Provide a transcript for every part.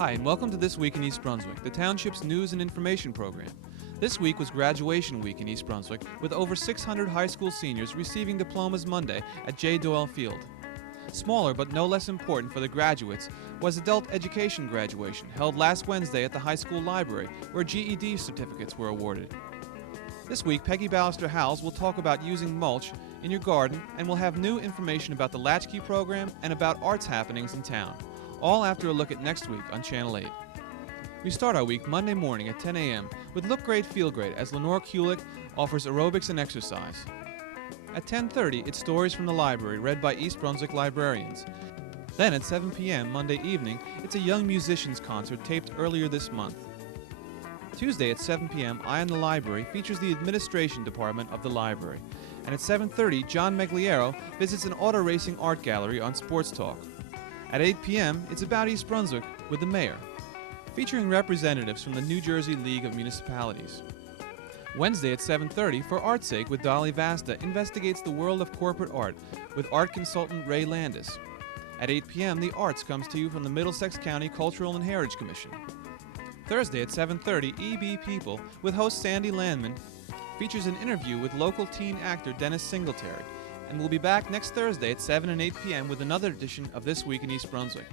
Hi, and welcome to This Week in East Brunswick, the township's news and information program. This week was Graduation Week in East Brunswick, with over 600 high school seniors receiving diplomas Monday at J. Doyle Field. Smaller, but no less important for the graduates, was Adult Education Graduation, held last Wednesday at the high school library, where G.E.D certificates were awarded. This week, Pegi Ballister-Howells will talk about using mulch in your garden, and will have new information about the Latchkey program and about arts happenings in town. All after a look at next week on Channel 8. We start our week Monday morning at 10 a.m. with Look Great, Feel Great as Lenore Kulick offers aerobics and exercise. At 10:30, it's Stories from the Library read by East Brunswick librarians. Then at 7 p.m. Monday evening, it's a young musicians concert taped earlier this month. Tuesday at 7 p.m., Eye on the Library features the administration department of the library. And at 7:30, John Megliero visits an auto racing art gallery on Sports Talk. At 8 p.m., it's About East Brunswick with the mayor, featuring representatives from the New Jersey League of Municipalities. Wednesday at 7:30, For Art's Sake with Dolly Vasta investigates the world of corporate art with art consultant Ray Landis. At 8 p.m., The Arts comes to you from the Middlesex County Cultural and Heritage Commission. Thursday at 7:30, EB People with host Sandy Landman features an interview with local teen actor Dennis Singletary. And we'll be back next Thursday at 7 and 8 p.m. with another edition of This Week in East Brunswick.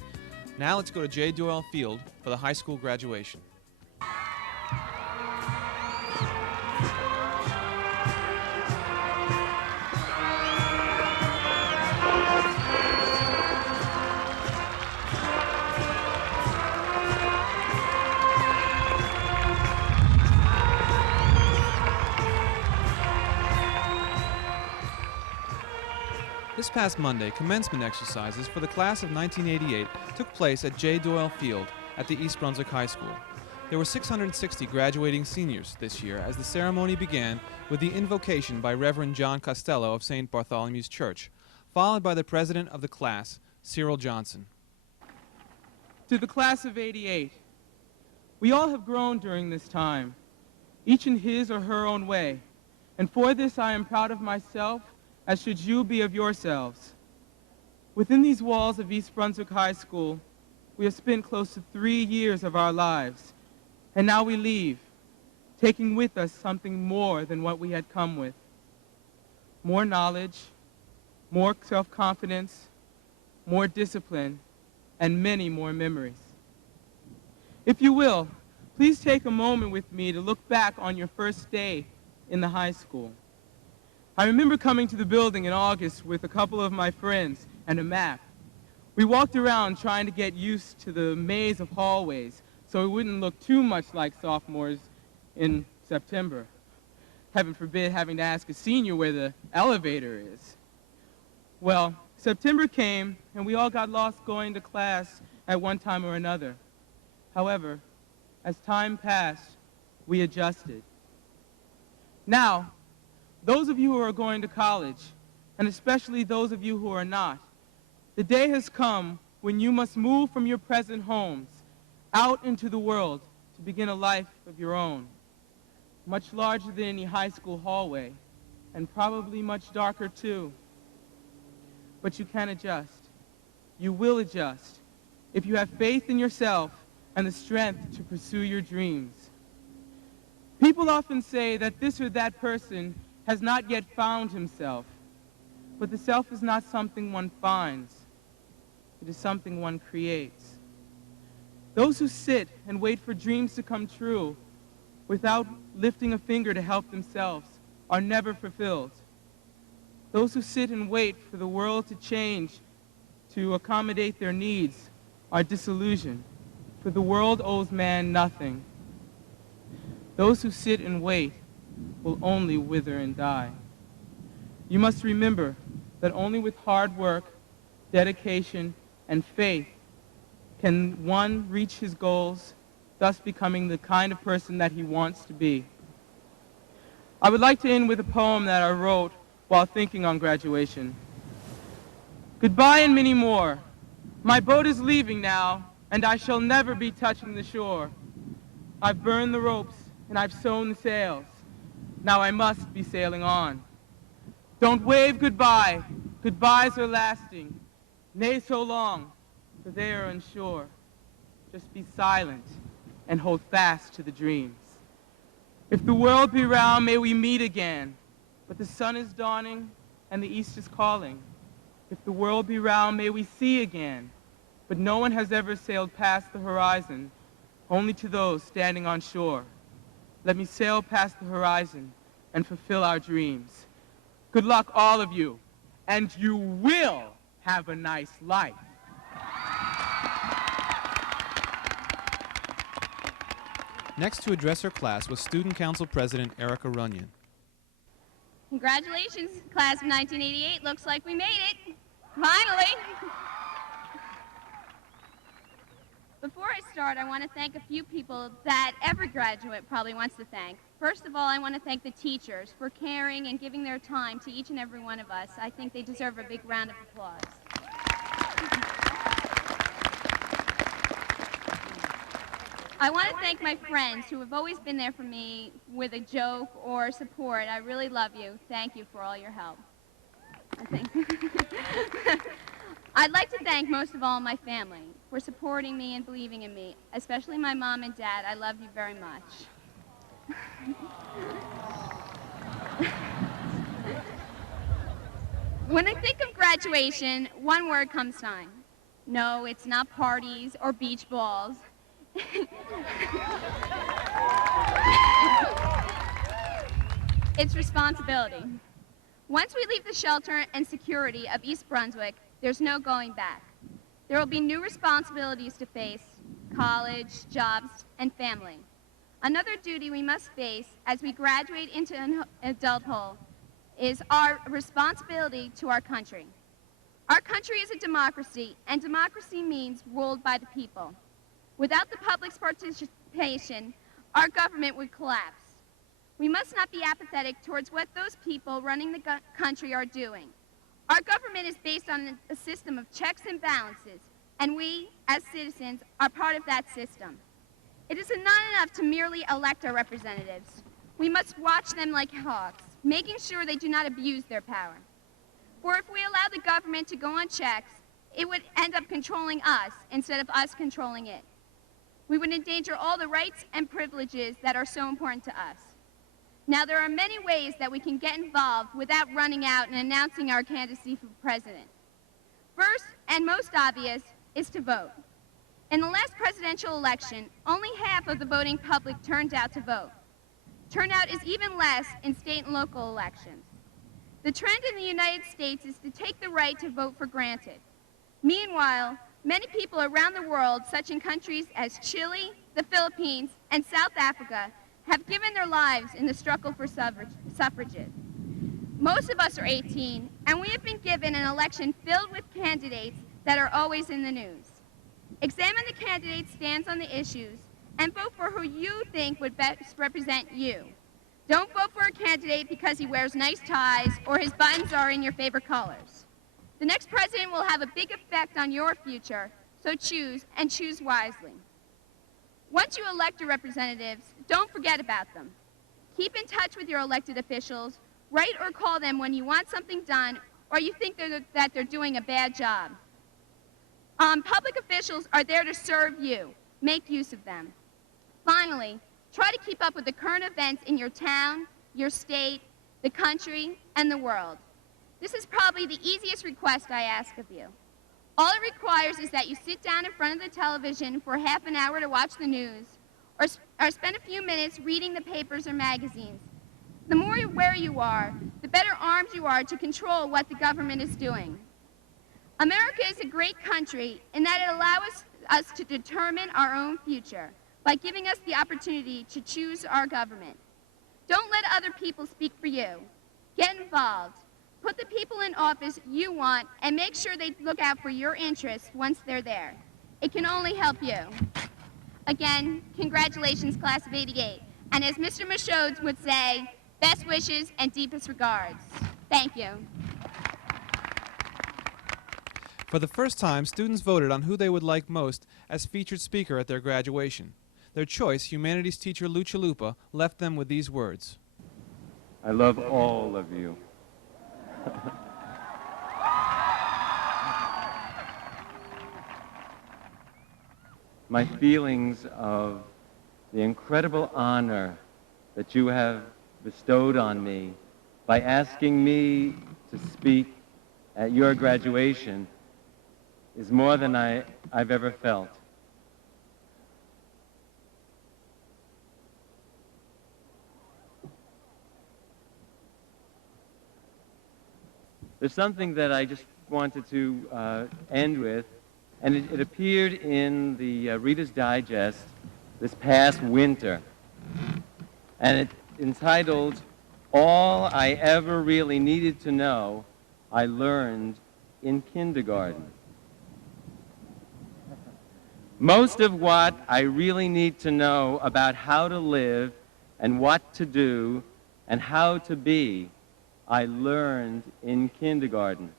Now let's go to J. Doyle Field for the high school graduation. This past Monday, commencement exercises for the class of 1988 took place at J. Doyle Field at the East Brunswick High School. There were 660 graduating seniors this year as the ceremony began with the invocation by Reverend John Costello of St. Bartholomew's Church, followed by the president of the class, Cyril Johnson. To the class of '88, we all have grown during this time, each in his or her own way, and for this I am proud of myself, as should you be of yourselves. Within these walls of East Brunswick High School, we have spent close to 3 years of our lives, and now we leave, taking with us something more than what we had come with. More knowledge, more self-confidence, more discipline, and many more memories. If you will, please take a moment with me to look back on your first day in the high school. I remember coming to the building in August with a couple of my friends and a map. We walked around trying to get used to the maze of hallways so we wouldn't look too much like sophomores in September. Heaven forbid having to ask a senior where the elevator is. Well, September came and we all got lost going to class at one time or another. However, as time passed, we adjusted. Now, those of you who are going to college, and especially those of you who are not, the day has come when you must move from your present homes out into the world to begin a life of your own, much larger than any high school hallway, and probably much darker too. But you can adjust. You will adjust if you have faith in yourself and the strength to pursue your dreams. People often say that this or that person has not yet found himself. But the self is not something one finds. It is something one creates. Those who sit and wait for dreams to come true without lifting a finger to help themselves are never fulfilled. Those who sit and wait for the world to change to accommodate their needs are disillusioned, for the world owes man nothing. Those who sit and wait will only wither and die. You must remember that only with hard work, dedication, and faith can one reach his goals, thus becoming the kind of person that he wants to be. I would like to end with a poem that I wrote while thinking on graduation. Goodbye and many more. My boat is leaving now, and I shall never be touching the shore. I've burned the ropes and I've sewn the sails. Now I must be sailing on. Don't wave goodbye. Goodbyes are lasting. Nay, so long, for they are unsure. just be silent and hold fast to the dreams. If the world be round, may we meet again. But the sun is dawning and the east is calling. If the world be round, may we see again. But no one has ever sailed past the horizon, only to those standing on shore. Let me sail past the horizon and fulfill our dreams. Good luck, all of you, and you will have a nice life. Next to address her class was Student Council President Erica Runyon. Congratulations, class of 1988. Looks like we made it. Finally. Before I start, I want to thank a few people that every graduate probably wants to thank. First of all, I want to thank the teachers for caring and giving their time to each and every one of us. I think they deserve a big round of applause. I want to thank my friends who have always been there for me with a joke or support. I really love you. Thank you for all your help. I'd like to thank most of all my family for supporting me and believing in me, especially my mom and dad. I love you very much. When I think of graduation, one word comes to mind. No, it's not parties or beach balls. It's responsibility. Once we leave the shelter and security of East Brunswick, there's no going back. There will be new responsibilities to face: college, jobs, and family. Another duty we must face as we graduate into adulthood is our responsibility to our country. Our country is a democracy, and democracy means ruled by the people. Without the public's participation, our government would collapse. We must not be apathetic towards what those people running the country are doing. Our government is based on a system of checks and balances, and we, as citizens, are part of that system. It is not enough to merely elect our representatives. We must watch them like hawks, making sure they do not abuse their power. For if we allow the government to go on checks, it would end up controlling us instead of us controlling it. We would endanger all the rights and privileges that are so important to us. Now, there are many ways that we can get involved without running out and announcing our candidacy for president. First, and most obvious, is to vote. In the last presidential election, only half of the voting public turned out to vote. Turnout is even less in state and local elections. The trend in the United States is to take the right to vote for granted. Meanwhile, many people around the world, such in countries as Chile, the Philippines, and South Africa, have given their lives in the struggle for suffrages. Most of us are 18, and we have been given an election filled with candidates that are always in the news. Examine the candidate's stance on the issues and vote for who you think would best represent you. Don't vote for a candidate because he wears nice ties or his buttons are in your favorite colors. The next president will have a big effect on your future, so choose, and choose wisely. Once you elect your representatives, don't forget about them. Keep in touch with your elected officials. Write or call them when you want something done or you think that they're doing a bad job. Public officials are there to serve you. Make use of them. Finally, try to keep up with the current events in your town, your state, the country, and the world. This is probably the easiest request I ask of you. All it requires is that you sit down in front of the television for half an hour to watch the news, or spend a few minutes reading the papers or magazines. The more aware you are, the better armed you are to control what the government is doing. America is a great country in that it allows us to determine our own future by giving us the opportunity to choose our government. Don't let other people speak for you. Get involved. Put the people in office you want and make sure they look out for your interests once they're there. It can only help you. Again, congratulations, class of '88. And as Mr. Michaud would say, best wishes and deepest regards. Thank you. For the first time, students voted on who they would like most as featured speaker at their graduation. Their choice, humanities teacher Lou Chalupa, left them with these words. I love all of you. my feelings of the incredible honor that you have bestowed on me by asking me to speak at your graduation is more than I've ever felt. There's something that I just wanted to end with, and it appeared in the Reader's Digest this past winter, and it's entitled, "All I Ever Really Needed to Know, I Learned in Kindergarten." Most of what I really need to know about how to live and what to do and how to be, I learned in kindergarten.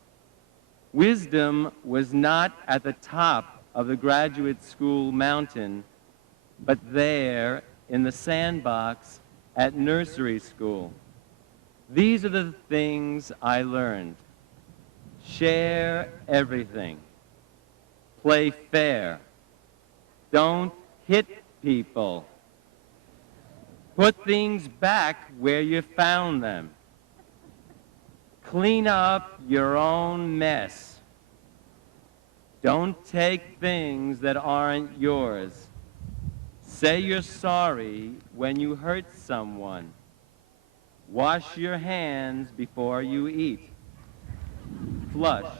Wisdom was not at the top of the graduate school mountain, but there in the sandbox at nursery school. These are the things I learned. Share everything. Play fair. Don't hit people. Put things back where you found them. Clean up your own mess. Don't take things that aren't yours. Say you're sorry when you hurt someone. Wash your hands before you eat. Flush.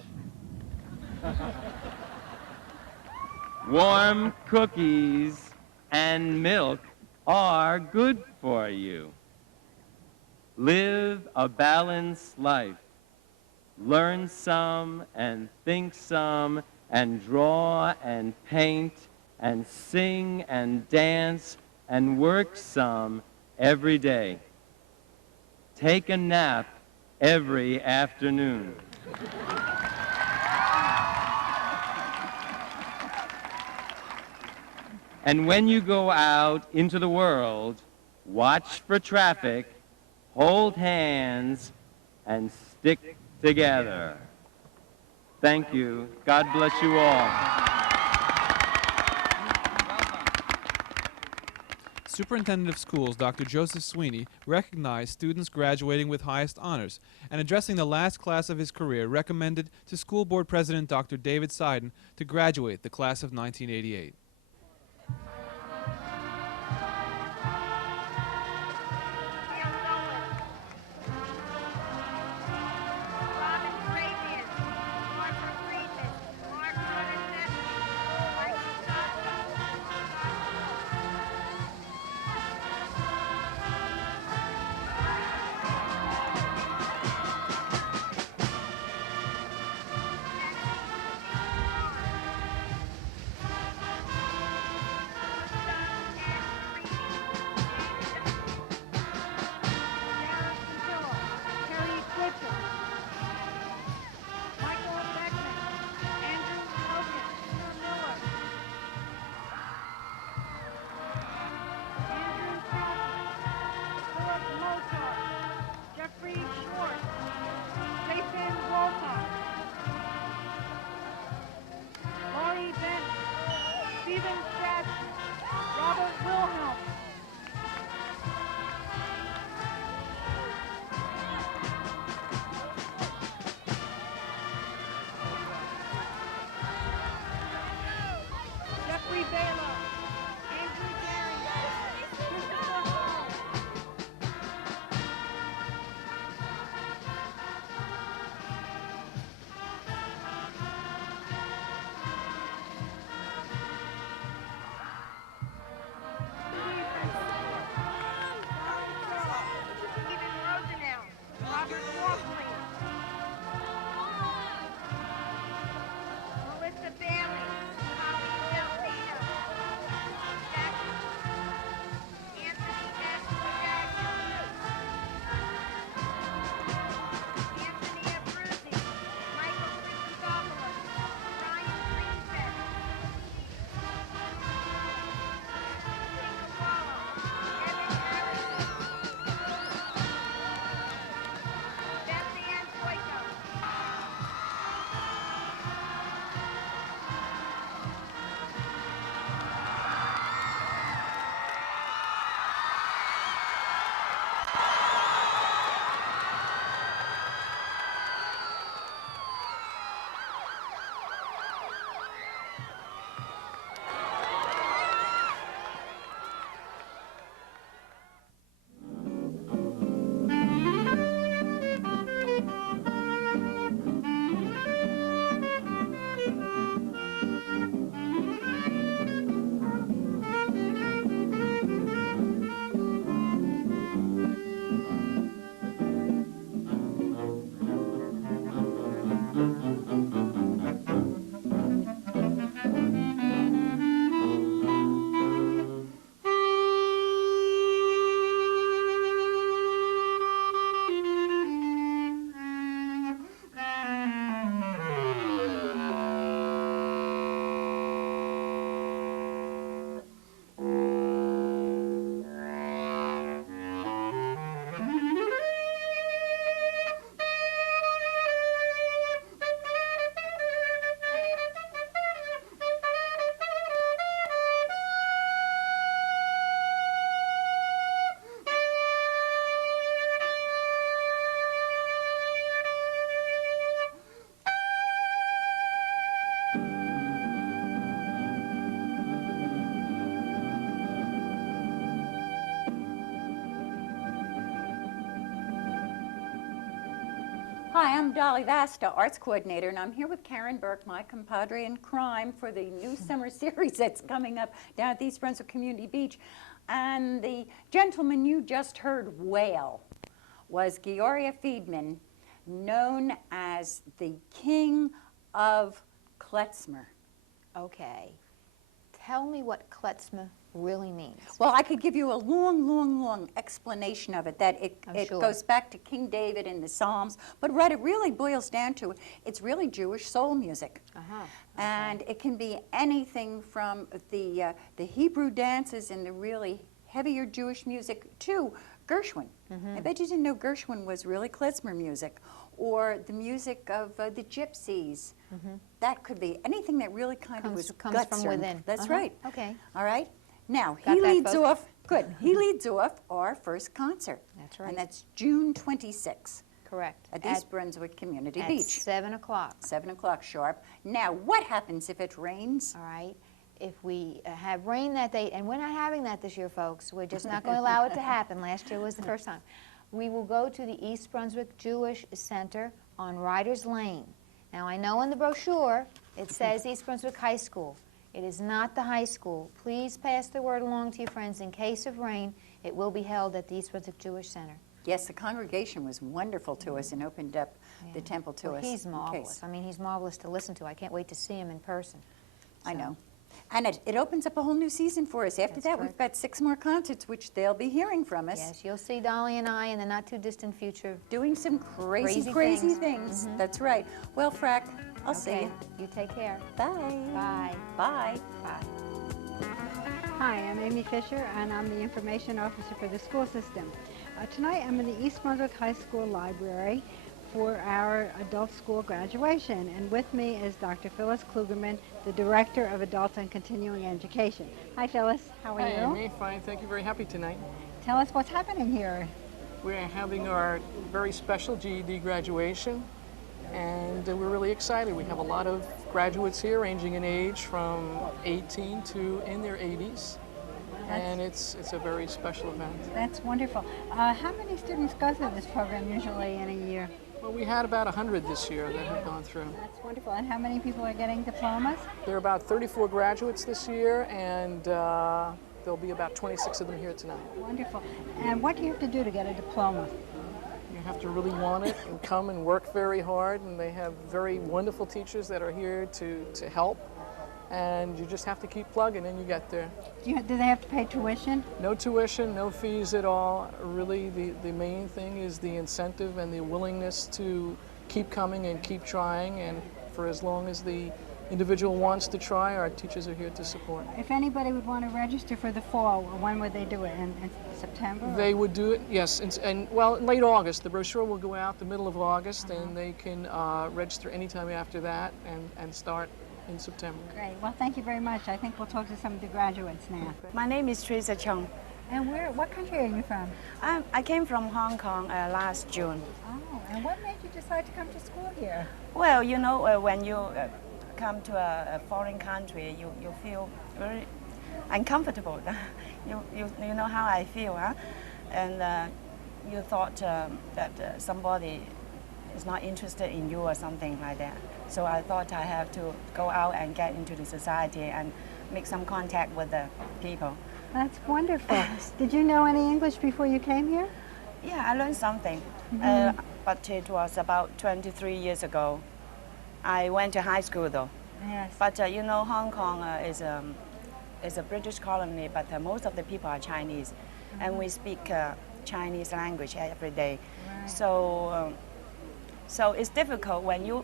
Warm cookies and milk are good for you. Live a balanced life. Learn some and think some and draw and paint and sing and dance and work some every day. Take a nap every afternoon. And when you go out into the world, watch for traffic, hold hands, and stick together. Thank you. God bless you all. Superintendent of Schools Dr. Joseph Sweeney recognized students graduating with highest honors and, addressing the last class of his career, recommended to School Board President Dr. David Seiden to graduate the class of 1988. Hi, I'm Dolly Vasta, Arts Coordinator, and I'm here with Karen Burke, my compadre in crime, for the new summer series that's coming up down at the East Brunswick Community Beach. And the gentleman you just heard wail was Giora Fiedman, known as the King of Klezmer. Okay. Tell me what klezmer really means. Well, I could give you a long explanation of it, that it sure. goes back to King David in the Psalms, but what it really boils down to, it's really Jewish soul music. Uh-huh. And it can be anything from the Hebrew dances and the really heavier Jewish music to Gershwin. I bet you didn't know Gershwin was really klezmer music, or the music of the Gypsies. That could be anything that really kind of was comes guts from within. That's right. Okay. All right. Now, Got he that, leads folks? off, good, he leads off our first concert. That's right. And that's June 26th Correct. at East Brunswick Community At Beach. 7 o'clock. 7 o'clock sharp. Now, what happens if it rains? All right. If we have rain that day, and we're not having that this year, folks. We're just not going to allow it to happen. Last year was the first time. We will go to the East Brunswick Jewish Center on Riders Lane. Now, I know in the brochure it says East Brunswick High School. It is not the high school. Please pass the word along to your friends. In case of rain, it will be held at the East Brunswick Jewish Center. Yes, the congregation was wonderful to us and opened up the temple to us. He's in marvelous. case. I mean, he's marvelous to listen to. I can't wait to see him in person. I know. And it opens up a whole new season for us. After That's that, correct. we've got 6 more concerts, which they'll be hearing from us. Yes, you'll see Dolly and I in the not-too-distant future. Doing some crazy Crazy things. things. That's right. Well, Frack, I'll see Okay, you. you take care. Bye. Bye. Bye. Bye. Hi, I'm Amy Fisher, and I'm the Information Officer for the school system. Tonight I'm in the East Brunswick High School Library for our adult school graduation, and with me is Dr. Phyllis Klugerman, the Director of Adult and Continuing Education. Hi Phyllis, how are Hi, you? Amy. Fine, thank you. Very happy tonight. Tell us what's happening here. We're having our very special GED graduation, and we're really excited. We have a lot of graduates here, ranging in age from 18 to in their 80s, and it's a very special event. That's wonderful. How many students go through this program usually in a year? Well, we had about 100 this year that have gone through. That's wonderful. And how many people are getting diplomas? There are about 34 graduates this year, and there'll be about 26 of them here tonight. Wonderful. And what do you have to do to get a diploma? You have to really want it and come and work very hard, and they have very wonderful teachers that are here to help, and you just have to keep plugging and you get there. Do they have to pay tuition? No tuition, no fees at all. Really, the main thing is the incentive and the willingness to keep coming and keep trying, and for as long as the individual wants to try, our teachers are here to support. If anybody would want to register for the fall, when would they do it? In September? They would do it, yes, and well, in late August. The brochure will go out the middle of August, and they can register anytime after that and start in September. Great. Well, thank you very much. I think we'll talk to some of the graduates now. My name is Teresa Chung. And what country are you from? I came from Hong Kong last June. Oh, and what made you decide to come to school here? Well, you know, when you come to a foreign country, you feel very uncomfortable. you know how I feel, huh? And you thought that somebody is not interested in you or something like that. So I thought I have to go out and get into the society and make some contact with the people. That's wonderful. Did you know any English before you came here? Yeah, I learned something. But it was about 23 years ago. I went to high school though. Yes. But you know, Hong Kong is a British colony, but most of the people are Chinese, and we speak Chinese language every day. Right. So it's difficult when you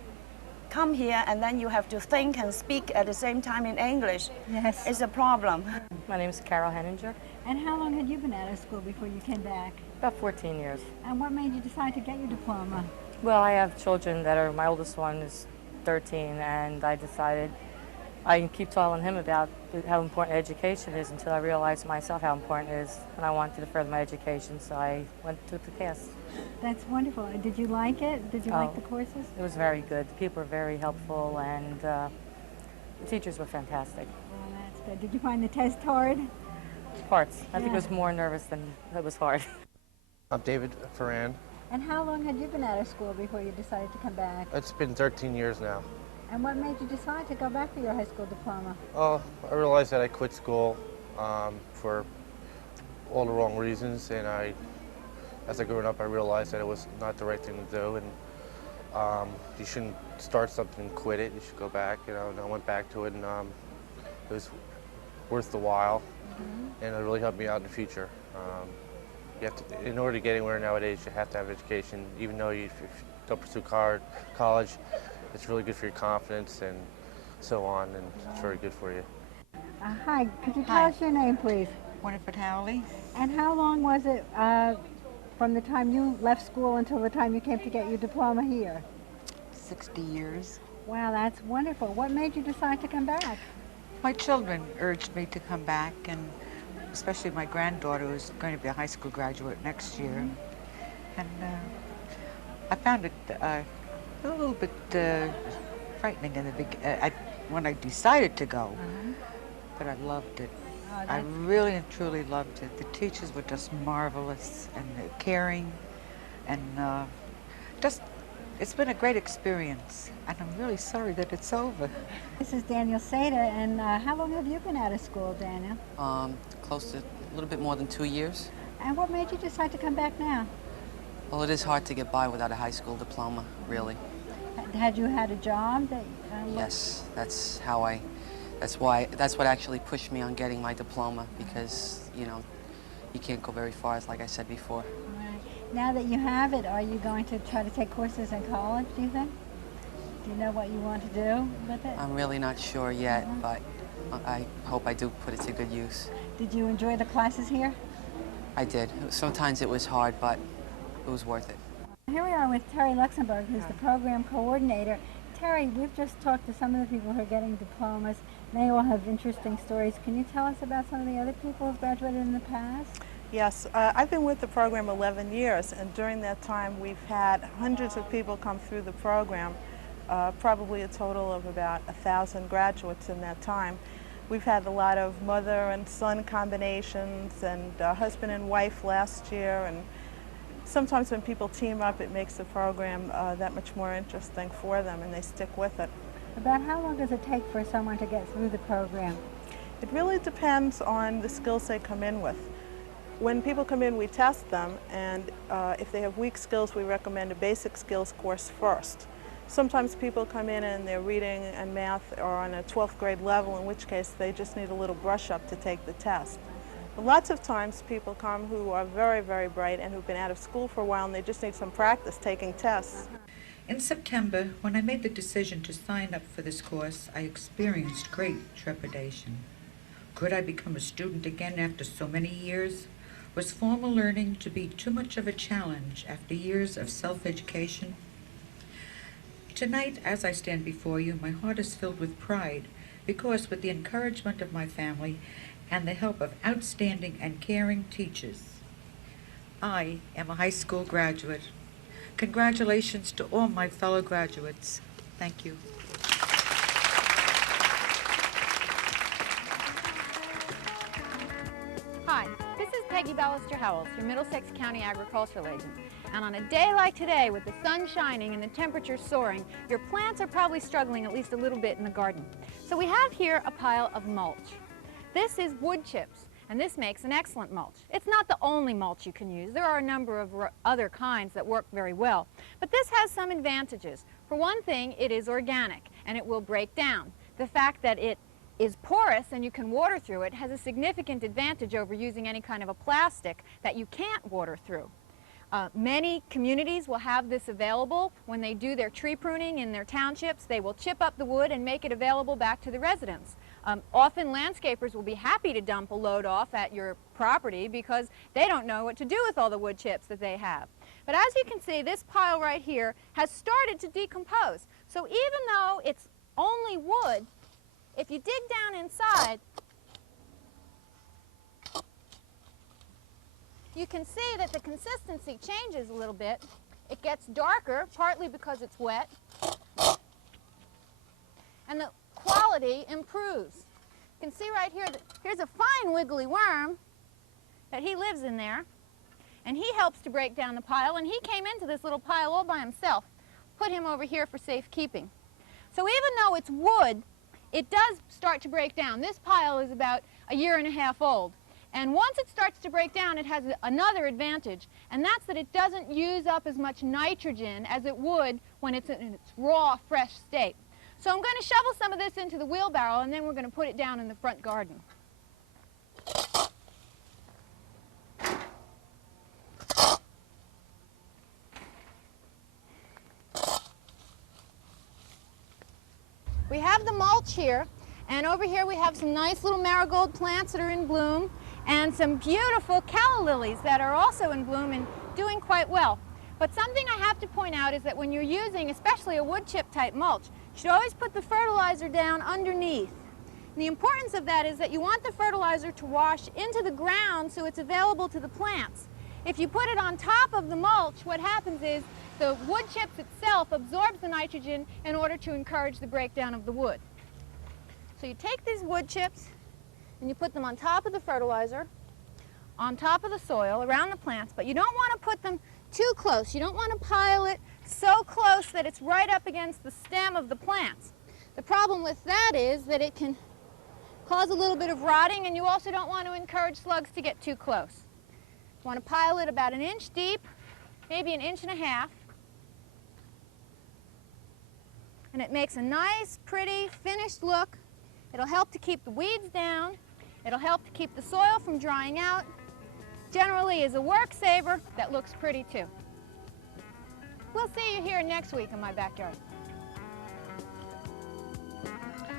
come here and then you have to think and speak at the same time in English. Yes. It's a problem. My name is Carol Henninger. And how long had you been out of school before you came back? About 14 years. And what made you decide to get your diploma? Well, I have children that are, my oldest one is 13, and I decided, I keep telling him about how important education is until I realized myself how important it is, and I wanted to further my education, so I went to the class. That's wonderful. Did you like it? Did you like the courses? It was very good. The people were very helpful, and the teachers were fantastic. Oh, that's good. Did you find the test hard? Parts. I think it was more nervous than it was hard. I'm David Ferran. And how long had you been out of school before you decided to come back? It's been 13 years now. And what made you decide to go back for your high school diploma? Oh, I realized that I quit school for all the wrong reasons, and as I grew up, I realized that it was not the right thing to do, and you shouldn't start something and quit it. You should go back, and I went back to it, and it was worth the while, and it really helped me out in the future. You have to, in order to get anywhere nowadays, you have to have education. Even though if you don't pursue college, it's really good for your confidence and so on, and it's very good for you. Hi, could you tell us your name, please? Winifred Howley. And how long was it from the time you left school until the time you came to get your diploma here? 60 years. Wow, that's wonderful. What made you decide to come back? My children urged me to come back, and especially my granddaughter, who's going to be a high school graduate next year. And I found it a little bit frightening in the when I decided to go, but I loved it. I really and truly loved it. The teachers were just marvelous and caring, and it's been a great experience, and I'm really sorry that it's over. This is Daniel Seda, and how long have you been out of school, Daniel? Close to a little bit more than 2 years. And what made you decide to come back now? Well, it is hard to get by without a high school diploma, really. Had you had a job that? Yes, that's what actually pushed me on getting my diploma, because, you know, you can't go very far, like I said before. Right. Now that you have it, are you going to try to take courses in college, do you think? Do you know what you want to do with it? I'm really not sure yet, but I hope I do put it to good use. Did you enjoy the classes here? I did. Sometimes it was hard, but it was worth it. Here we are with Terry Luxembourg, who's the program coordinator. Terry, we've just talked to some of the people who are getting diplomas. They all have interesting stories. Can you tell us about some of the other people who've graduated in the past? Yes, I've been with the program 11 years, and during that time we've had hundreds of people come through the program, probably a total of about 1,000 graduates in that time. We've had a lot of mother and son combinations, and husband and wife last year, and sometimes when people team up, it makes the program that much more interesting for them, and they stick with it. About how long does it take for someone to get through the program? It really depends on the skills they come in with. When people come in, we test them, and if they have weak skills, we recommend a basic skills course first. Sometimes people come in and their reading and math are on a 12th grade level, in which case they just need a little brush up to take the test. But lots of times people come who are very, very bright and who've been out of school for a while, and they just need some practice taking tests. In September, when I made the decision to sign up for this course, I experienced great trepidation. Could I become a student again after so many years? Was formal learning to be too much of a challenge after years of self-education? Tonight, as I stand before you, my heart is filled with pride, because with the encouragement of my family and the help of outstanding and caring teachers, I am a high school graduate. Congratulations to all my fellow graduates. Thank you. Hi, this is Peggy Ballister-Howells, your Middlesex County Agricultural Agent. And on a day like today, with the sun shining and the temperature soaring, your plants are probably struggling at least a little bit in the garden. So we have here a pile of mulch. This is wood chips, and this makes an excellent mulch. It's not the only mulch you can use. There are a number of other kinds that work very well. But this has some advantages. For one thing, it is organic, and it will break down. The fact that it is porous and you can water through it has a significant advantage over using any kind of a plastic that you can't water through. Many communities will have this available. When they do their tree pruning in their townships, they will chip up the wood and make it available back to the residents. Often landscapers will be happy to dump a load off at your property because they don't know what to do with all the wood chips that they have. But as you can see, this pile right here has started to decompose. So even though it's only wood, if you dig down inside, you can see that the consistency changes a little bit. It gets darker, partly because it's wet, and the quality improves. You can see right here that here's a fine wiggly worm that he lives in there. and he helps to break down the pile, and he came into this little pile all by himself. Put him over here for safekeeping. So even though it's wood, it does start to break down. This pile is about a year and a half old. And once it starts to break down, it has another advantage, and that's that it doesn't use up as much nitrogen as it would when it's in its raw, fresh state. So I'm going to shovel some of this into the wheelbarrow, and then we're going to put it down in the front garden. We have the mulch here, and over here we have some nice little marigold plants that are in bloom, and some beautiful calla lilies that are also in bloom and doing quite well. But something I have to point out is that when you're using, especially a wood chip type mulch, you should always put the fertilizer down underneath. And the importance of that is that you want the fertilizer to wash into the ground so it's available to the plants. If you put it on top of the mulch, what happens is the wood chips itself absorbs the nitrogen in order to encourage the breakdown of the wood. So you take these wood chips and you put them on top of the fertilizer, on top of the soil, around the plants, but you don't want to put them too close. You don't want to pile it so close that it's right up against the stem of the plants. The problem with that is that it can cause a little bit of rotting, and you also don't want to encourage slugs to get too close. You want to pile it about 1 inch deep, maybe 1.5 inches, and it makes a nice, pretty, finished look. It'll help to keep the weeds down. It'll help to keep the soil from drying out. Generally is a work saver that looks pretty too. We'll see you here next week in my backyard.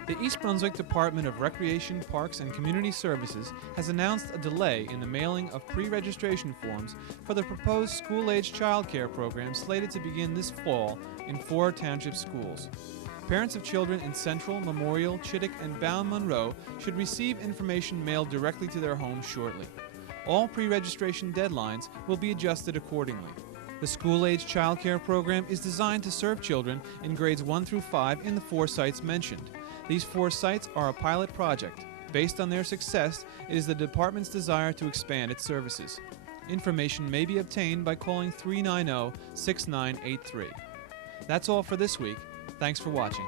The East Brunswick Department of Recreation, Parks, and Community Services has announced a delay in the mailing of pre-registration forms for the proposed school-age child care program slated to begin this fall in 4 township schools. Parents of children in Central, Memorial, Chittick, and Bound Monroe should receive information mailed directly to their homes shortly. All pre-registration deadlines will be adjusted accordingly. The school-age child care program is designed to serve children in grades 1 through 5 in the 4 sites mentioned. These 4 sites are a pilot project. Based on their success, it is the department's desire to expand its services. Information may be obtained by calling 390-6983. That's all for this week. Thanks for watching.